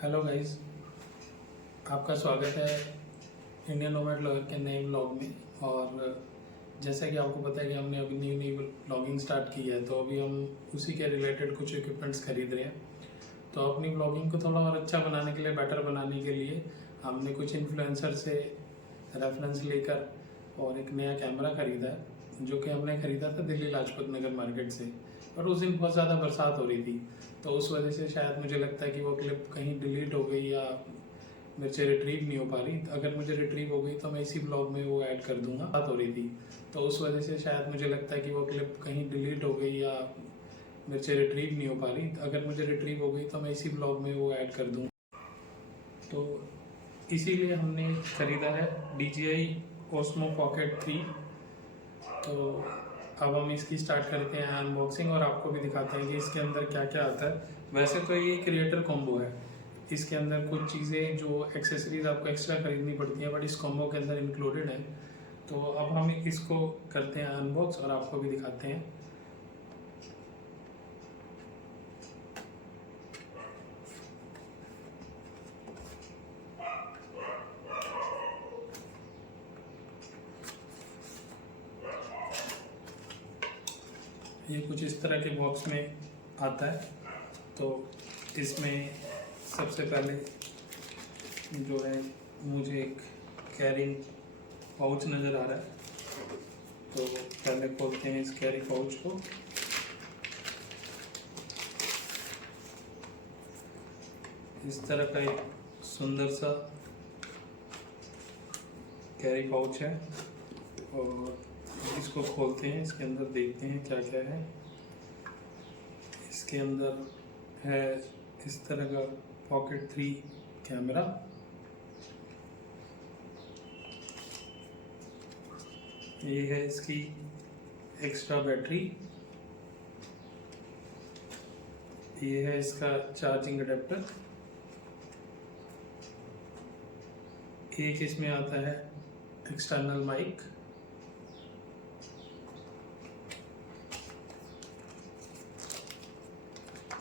Hello guys, आपका स्वागत है इंडियन नोमैड ब्लॉगर के नए ब्लॉग में। और जैसा कि आपको पता है कि हमने अभी नई नई ब्लॉगिंग स्टार्ट की है, तो अभी हम उसी के रिलेटेड कुछ इक्विपमेंट्स खरीद रहे हैं। तो अपनी ब्लॉगिंग को थोड़ा और अच्छा बनाने के लिए, बेटर बनाने के लिए हमने कुछ इन्फ्लुएंसर से रेफरेंस लेकर और एक नया कैमरा खरीदा है, जो कि हमने खरीदा था दिल्ली लाजपत नगर मार्केट से। और उस दिन बहुत ज़्यादा बरसात हो रही थी, तो उस वजह से शायद मुझे लगता है कि वो क्लिप कहीं डिलीट हो गई या मेरे से रिट्रीव नहीं हो पा रही। अगर मुझे रिट्रीव हो गई तो मैं इसी ब्लॉग में वो ऐड कर दूंगा। बात हो रही थी, तो उस वजह से शायद मुझे लगता है कि वो क्लिप कहीं डिलीट हो गई या मेरे से रिट्रीव नहीं हो पा रही। अगर मुझे रिट्रीव हो गई तो मैं इसी ब्लॉग में वो ऐड कर दूंगा। तो इसीलिए हमने ख़रीदा है DJI Osmo Pocket 3। तो अब हम इसकी स्टार्ट करते हैं अनबॉक्सिंग और आपको भी दिखाते हैं कि इसके अंदर क्या क्या आता है। वैसे तो ये क्रिएटर कॉम्बो है, इसके अंदर कुछ चीज़ें जो एक्सेसरीज आपको एक्स्ट्रा खरीदनी पड़ती हैं, बट इस कॉम्बो के अंदर इंक्लूडेड है। तो अब हम इसको करते हैं अनबॉक्स और आपको भी दिखाते हैं। ये कुछ इस तरह के बॉक्स में आता है। तो इसमें सबसे पहले जो है मुझे एक कैरिंग पाउच नज़र आ रहा है। तो पहले खोलते हैं इस कैरी पाउच को। इस तरह का एक सुंदर सा कैरी पाउच है और इसको खोलते हैं। इसके अंदर देखते हैं क्या क्या है। इसके अंदर है इस तरह का Pocket 3 कैमरा। ये है इसकी एक्स्ट्रा बैटरी। ये है इसका चार्जिंग अडेप्टर। एक इसमें आता है एक्सटर्नल माइक।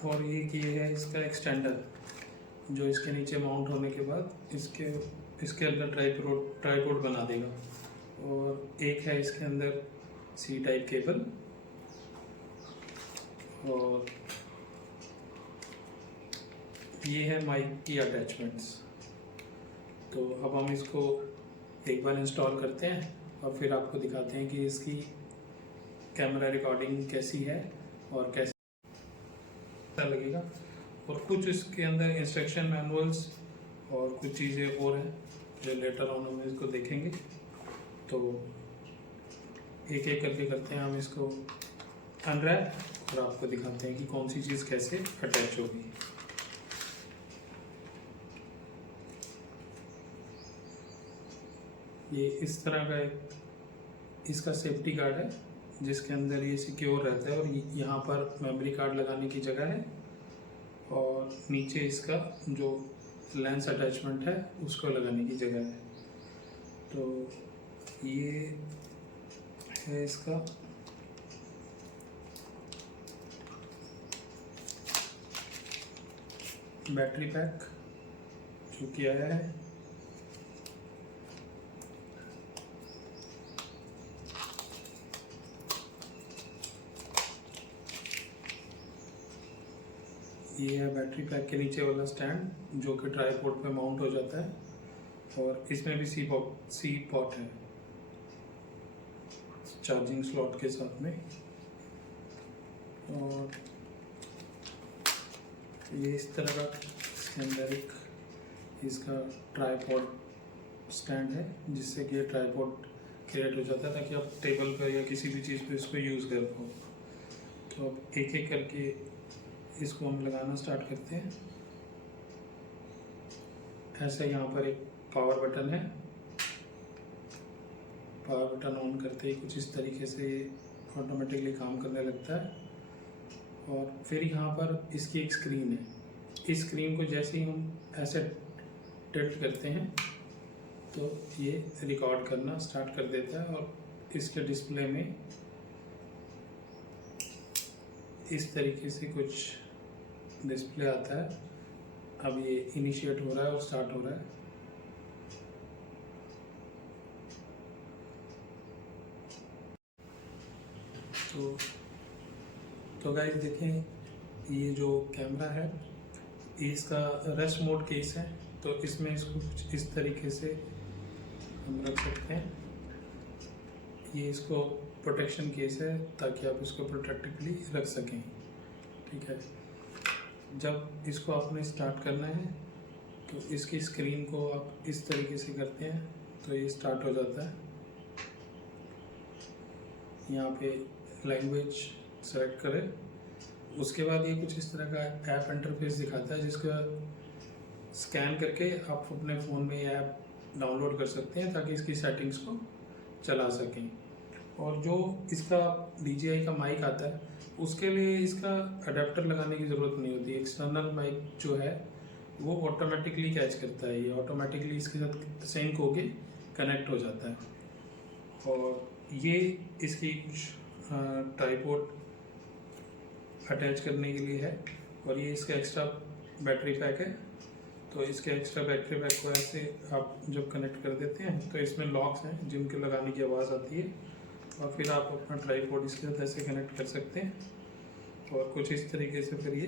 और ये है इसका एक्सटेंडर, जो इसके नीचे माउंट होने के बाद इसके अंदर ट्राइपॉड बना देगा। और एक है इसके अंदर C टाइप केबल। और ये है माइक की अटैचमेंट्स। तो अब हम इसको एक बार इंस्टॉल करते हैं और फिर आपको दिखाते हैं कि इसकी कैमरा रिकॉर्डिंग कैसी है और कैसे लगेगा। और कुछ इसके अंदर इंस्ट्रक्शन मैनुअल्स और कुछ चीज़ें और हैं जो लेटर ऑन हम इसको देखेंगे। तो एक एक करके करते हैं हम इसको अनरैप और आपको दिखाते हैं कि कौन सी चीज़ कैसे अटैच होगी। ये इस तरह का एक इसका सेफ्टी गार्ड है, जिसके अंदर ये सिक्योर रहता है। और यहाँ पर मेमोरी कार्ड लगाने की जगह है और नीचे इसका जो लेंस अटैचमेंट है उसको लगाने की जगह है। तो ये है इसका बैटरी पैक जो कि आया है। ये है बैटरी पैक के नीचे वाला स्टैंड, जो कि ट्राइपॉड पे माउंट हो जाता है। और इसमें भी सी पॉट है चार्जिंग स्लॉट के साथ में। और ये इस तरह का इसके अंदर एक इसका ट्राइपॉड स्टैंड है, जिससे कि ट्राइपॉड क्रिएट हो जाता है ताकि आप टेबल पर या किसी भी चीज़ पे इसको यूज़ कर पाओ। तो अब एक एक करके इसको हम लगाना स्टार्ट करते हैं। ऐसे यहाँ पर एक पावर बटन है। पावर बटन ऑन करते ही कुछ इस तरीके से ऑटोमेटिकली काम करने लगता है। और फिर यहाँ पर इसकी एक स्क्रीन है। इस स्क्रीन को जैसे ही हम ऐसे टिल्ट करते हैं तो ये रिकॉर्ड करना स्टार्ट कर देता है। और इसके डिस्प्ले में इस तरीके से कुछ डिस्प्ले आता है। अब ये इनिशिएट हो रहा है और स्टार्ट हो रहा है। तो गाइस देखें, ये जो कैमरा है इसका रेस्ट मोड केस है, तो इसमें इसको कुछ इस तरीके से हम रख सकते हैं। ये इसको प्रोटेक्शन केस है ताकि आप इसको प्रोटेक्टिवली रख सकें। ठीक है, जब इसको आपने स्टार्ट करना है तो इसकी स्क्रीन को आप इस तरीके से करते हैं तो ये स्टार्ट हो जाता है। यहाँ पे लैंग्वेज सेलेक्ट करें, उसके बाद ये कुछ इस तरह का ऐप इंटरफेस दिखाता है जिसका स्कैन करके आप अपने फ़ोन में ये ऐप डाउनलोड कर सकते हैं ताकि इसकी सेटिंग्स को चला सकें। और जो इसका DJI का माइक आता है उसके लिए इसका अडेप्टर लगाने की ज़रूरत नहीं होती। एक्सटर्नल माइक जो है वो ऑटोमेटिकली कैच करता है, ये ऑटोमेटिकली इसके साथ सिंक होके कनेक्ट हो जाता है। और ये इसकी कुछ ट्राइपॉड अटैच करने के लिए है, और ये इसका एक्स्ट्रा बैटरी पैक है। तो इसके एक्स्ट्रा बैटरी पैक को ऐसे आप जब कनेक्ट कर देते हैं तो इसमें लॉक्स हैं जिनके लगाने की आवाज़ आती है, और फिर आप अपना ट्राइपॉड इसके साथ ऐसे कनेक्ट कर सकते हैं और कुछ इस तरीके से फिर ये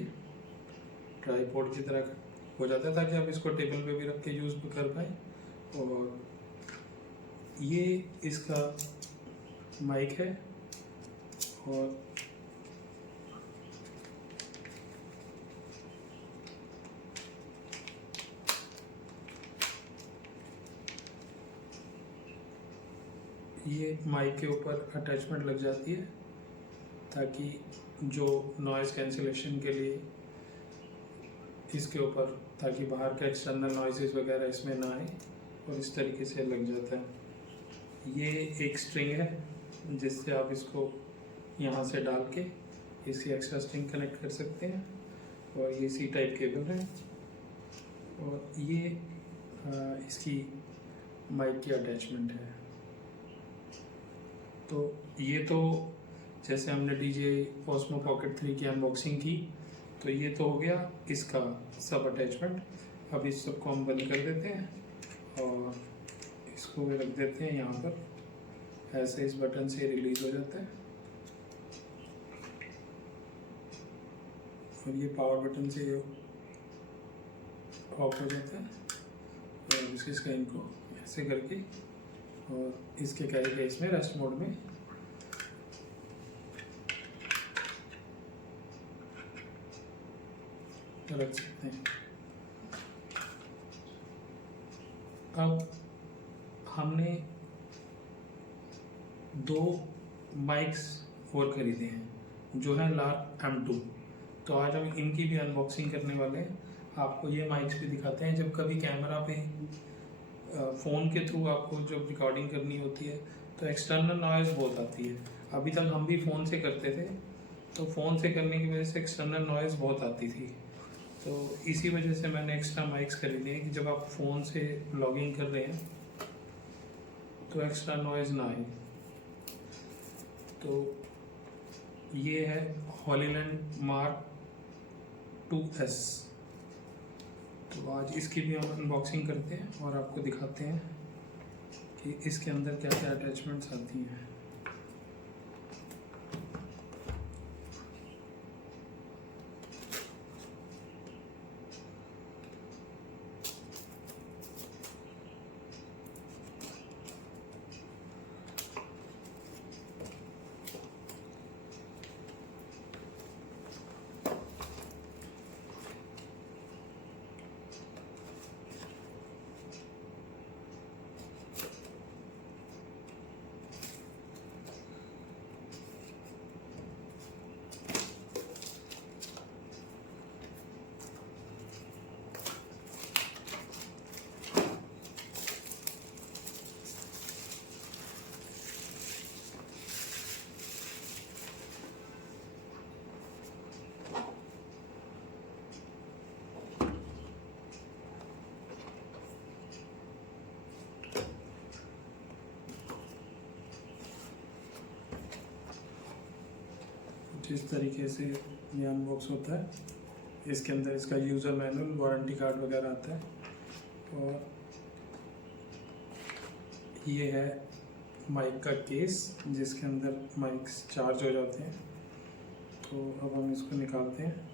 ट्राइपॉड की तरह हो जाता है ताकि आप इसको टेबल पे भी रख के यूज़ कर पाएँ। और ये इसका माइक है, और ये माइक के ऊपर अटैचमेंट लग जाती है ताकि जो नॉइज़ कैंसिलेशन के लिए इसके ऊपर, ताकि बाहर का एक्सटर्नल नॉइज़ेस वगैरह इसमें ना आए, और इस तरीके से लग जाता है। ये एक स्ट्रिंग है जिससे आप इसको यहाँ से डाल के इसकी एक्स्ट्रा स्ट्रिंग कनेक्ट कर सकते हैं, और ये C टाइप केबल है, और ये इसकी माइक की अटैचमेंट है। तो ये तो जैसे हमने DJI Osmo Pocket 3 की अनबॉक्सिंग की, तो ये तो हो गया इसका सब अटैचमेंट। अब इस सब को हम बंद कर देते हैं और इसको भी रख देते हैं यहाँ पर, ऐसे इस बटन से रिलीज हो जाता है, और ये पावर बटन से ऑफ हो जाता है। और इसकी स्क्रीन को ऐसे करके और इसके कैरी केस में रेस्ट मोड में रख सकते हैं। अब हमने 2 माइक्स और ख़रीदे हैं जो है लार्क M2, तो आज हम इनकी भी अनबॉक्सिंग करने वाले हैं। आपको ये माइक्स भी दिखाते हैं। जब कभी कैमरा पे फ़ोन के थ्रू आपको जब रिकॉर्डिंग करनी होती है तो एक्सटर्नल नॉइज़ बहुत आती है। अभी तक हम भी फ़ोन से करते थे, तो फ़ोन से करने की वजह से एक्सटर्नल नॉइज़ बहुत आती थी। तो इसी वजह से मैंने एक्स्ट्रा माइक्स खरीदे हैं कि जब आप फ़ोन से लॉगिंग कर रहे हैं तो एक्स्ट्रा नॉइज़ ना आए। तो ये है हॉलीलैंड मार्क 2S। तो आज इसकी भी हम अनबॉक्सिंग करते हैं और आपको दिखाते हैं कि इसके अंदर क्या क्या अटैचमेंट्स आती हैं। इस तरीके से ये अनबॉक्स होता है। इसके अंदर इसका यूज़र मैनुअल, वारंटी कार्ड वगैरह आता है। और ये है माइक का केस जिसके अंदर माइक्स चार्ज हो जाते हैं। तो अब हम इसको निकालते हैं।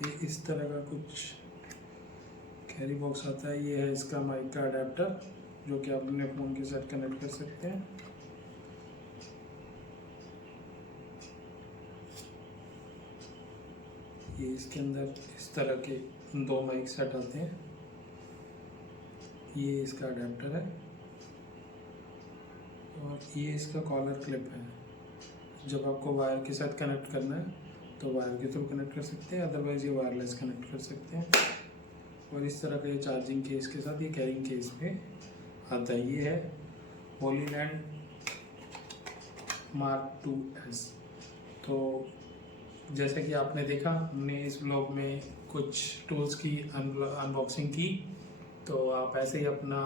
ये इस तरह का कुछ कैरी बॉक्स आता है। ये है इसका माइक का अडेप्टर जो कि आप अपने फ़ोन के साथ कनेक्ट कर सकते हैं। ये इसके अंदर इस तरह के 2 माइक सेट आते हैं। ये इसका अडेप्टर है और ये इसका कॉलर क्लिप है। जब आपको वायर के साथ कनेक्ट करना है तो वायर के थ्रू कनेक्ट कर सकते हैं, अदरवाइज़ ये वायरलेस कनेक्ट कर सकते हैं। और इस तरह का ये चार्जिंग केस के साथ ये कैरिंग केस पे आता है। ये है होलीलैंड Mark 2S। तो जैसे कि आपने देखा, हमने इस ब्लॉग में कुछ टूल्स की अनबॉक्सिंग की। तो आप ऐसे ही अपना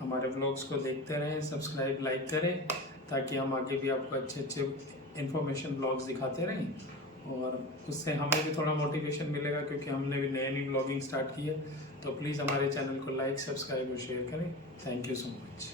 हमारे ब्लॉग्स को देखते रहें, सब्सक्राइब लाइक करें, ताकि हम आगे भी आपको अच्छे अच्छे इन्फॉर्मेशन ब्लॉग्स दिखाते रहें। और उससे हमें भी थोड़ा मोटिवेशन मिलेगा, क्योंकि हमने भी नई ब्लॉगिंग स्टार्ट की है। तो प्लीज़ हमारे चैनल को लाइक, सब्सक्राइब और शेयर करें। Thank you so much.